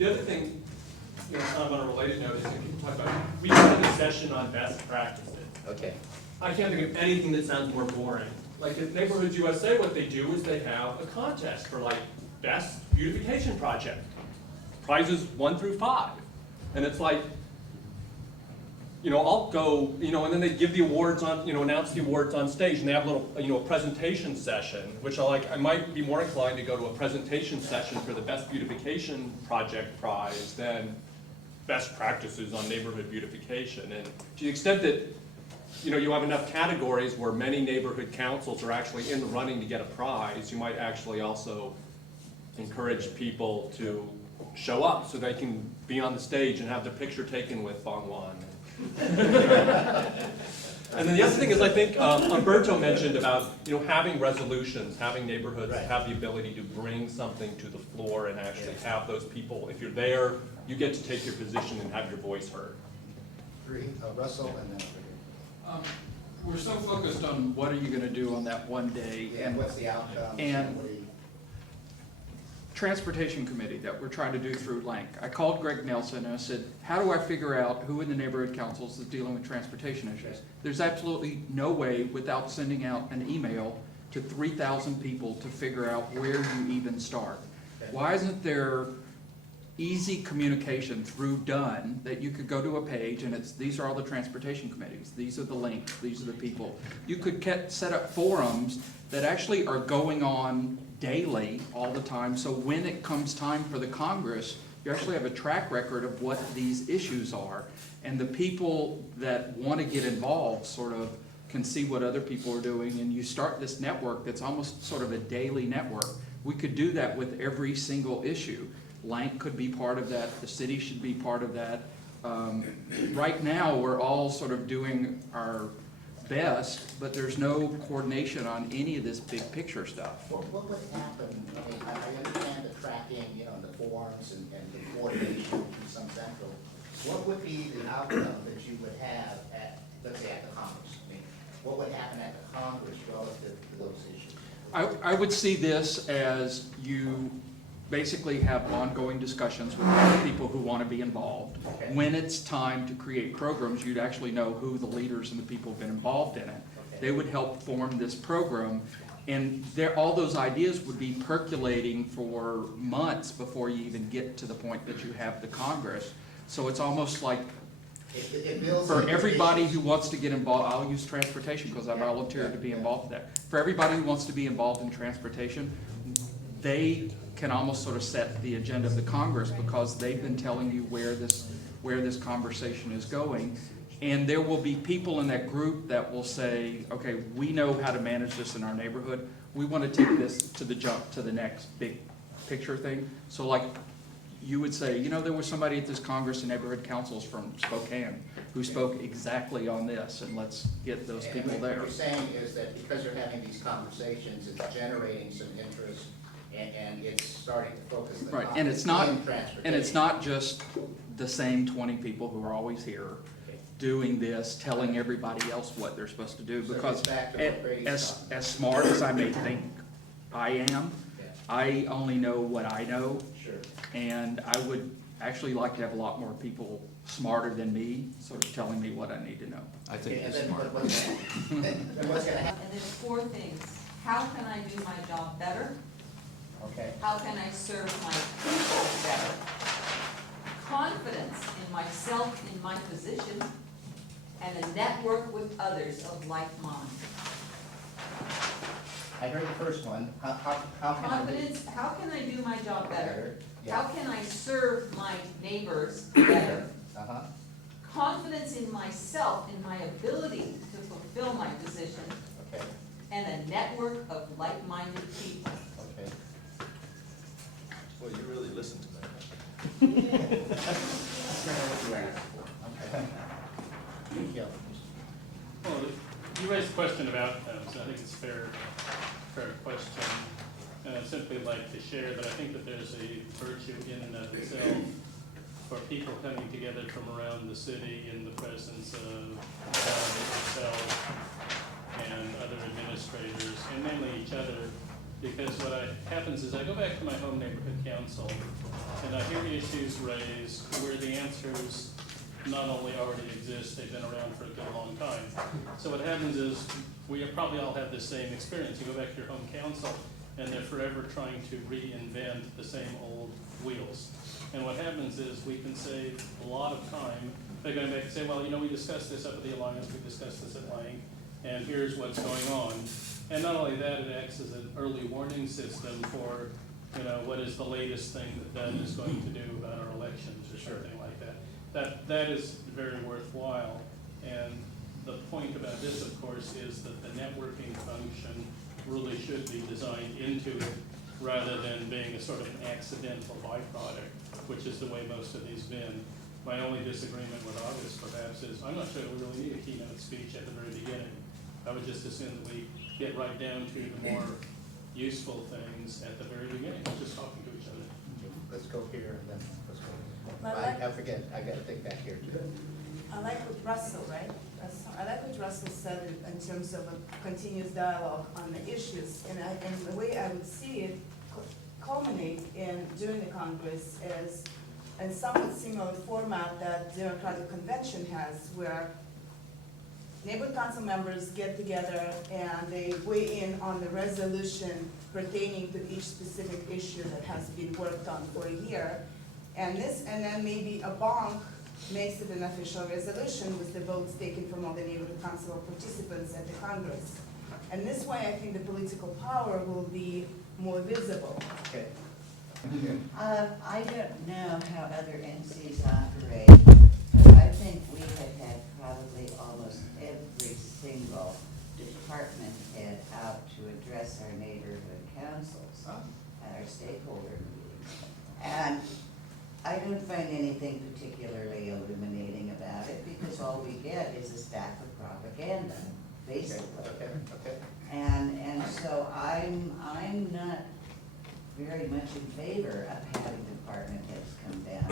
The other thing, kind of on a related note, is when people talk about, we had a session on best practices. Okay. I can't think of anything that sounds more boring. Like at Neighborhoods USA, what they do is they have a contest for like best beautification project. Prizes 1 through 5. And it's like, I'll go, and then they give the awards on, announce the awards on stage, and they have a little, a presentation session, which I might be more inclined to go to a presentation session for the best beautification project prize than best practices on neighborhood beautification. And to the extent that, you have enough categories where many neighborhood councils are actually in the running to get a prize, you might actually also encourage people to show up so they can be on the stage and have their picture taken with Bong Wan. And then the other thing is, I think Umberto mentioned about having resolutions, having neighborhoods have the ability to bring something to the floor and actually have those people. If you're there, you get to take your position and have your voice heard. Russell and then. We're so focused on what are you going to do on that one day, And what's the outcome? and transportation committee that we're trying to do through LANC. I called Greg Nelson and I said, how do I figure out who in the neighborhood councils is dealing with transportation issues? There's absolutely no way without sending out an email to 3,000 people to figure out where you even start. Why isn't there easy communication through Done that you could go to a page and these are all the transportation committees, these are the links, these are the people. You could set up forums that actually are going on daily all the time, so when it comes time for the Congress, you actually have a track record of what these issues are, and the people that want to get involved sort of can see what other people are doing, and you start this network that's almost sort of a daily network. We could do that with every single issue. LANC could be part of that, the city should be part of that. Right now, we're all sort of doing our best, but there's no coordination on any of this big picture stuff. What would happen, I understand the tracking, and the forums and the coordination from some central. What would be the outcome that you would have at, let's say, at the Congress? What would happen at the Congress relative to those issues? I would see this as you basically have ongoing discussions with other people who want to be involved. Okay. When it's time to create programs, you'd actually know who the leaders and the people who've been involved in it. Okay. They would help form this program, and all those ideas would be percolating for months before you even get to the point that you have the Congress. So it's almost like It builds for into everybody issues. who wants to get involved, I'll use transportation because I volunteered to be involved in that. For everybody who wants to be involved in transportation, they can almost sort of set the agenda of the Congress because they've been telling you where this conversation is going. And there will be people in that group that will say, okay, we know how to manage this in our neighborhood. We want to take this to the next big picture thing. So like you would say, there was somebody at this Congress and neighborhood councils from Spokane who spoke exactly on this, and let's get those people there. What you're saying is that because you're having these conversations, it's generating some interest and it's starting to focus the Right, Congress and it's not transportation. just the same 20 people who are always here Okay. doing this, telling everybody else what they're supposed to do, So it because gets back to what Brady's as talking about. smart as I may think I am, Yeah, I only know what I know, sure. and I would actually like to have a lot more people smarter than me, sort of telling me what I need to know. I Okay, think and you're then smart. what's gonna happen? And there's 4 things. How can I do my job better? Okay, How can I serve my people better? Confidence in myself, in my position, and a network with others of like mind. I heard the first one. How can I do Confidence, how can I do my job better? How Yeah, can I serve my neighbors better? uh-huh, Confidence in myself, in my ability to fulfill my position, okay, and a network of like-minded people. okay. Well, you really listen to me. That's kind of what you asked for. Okay. Yeah. Well, you raised a question about, so I think it's a fair question. And I'd simply like to share that I think that there's a virtue in and of itself for people coming together from around the city in the presence of yourself and other administrators, and mainly each other. Because what happens is I go back to my home neighborhood council, And I hear issues raised where the answers not only already exist, they've been around for a good long time. So what happens is, we probably all have the same experience. You go back to your home council, and they're forever trying to reinvent the same old wheels. And what happens is, we can save a lot of time. They're going back and say, well, you know, we discussed this up at the Alliance, we discussed this at length, and here's what's going on. And not only that, it acts as an early warning system for, you know, what is the latest thing that is going to do about our elections or something like that. That is very worthwhile. And the point about this, of course, is that the networking function really should be designed into it rather than being a sort of an accidental byproduct, which is the way most of these been. My only disagreement with August perhaps is, I'm not sure we really need a keynote speech at the very beginning. I would just assume that we get right down to the more useful things at the very beginning, just talking to each other. Let's go here and then let's go. Well, I forget, I gotta think back here too. I like what Russell, right? I like what Russell said in terms of a continuous dialogue on the issues. And the way I would see it culminate in during the Congress is in somewhat similar format that Democratic Convention has, where neighborhood council members get together and they weigh in on the resolution pertaining to each specific issue that has been worked on for a year. And then maybe a bonk makes it an official resolution with the votes taken from all the neighborhood council participants at the Congress. And this way, I think the political power will be more visible. Okay. I don't know how other NCs operate, but I think we have had probably almost every single department head out to address our neighborhood councils at our stakeholder meetings. And I don't find anything particularly illuminating about it, because all we get is a stack of propaganda, basically. Okay. And so I'm not very much in favor of having department heads come down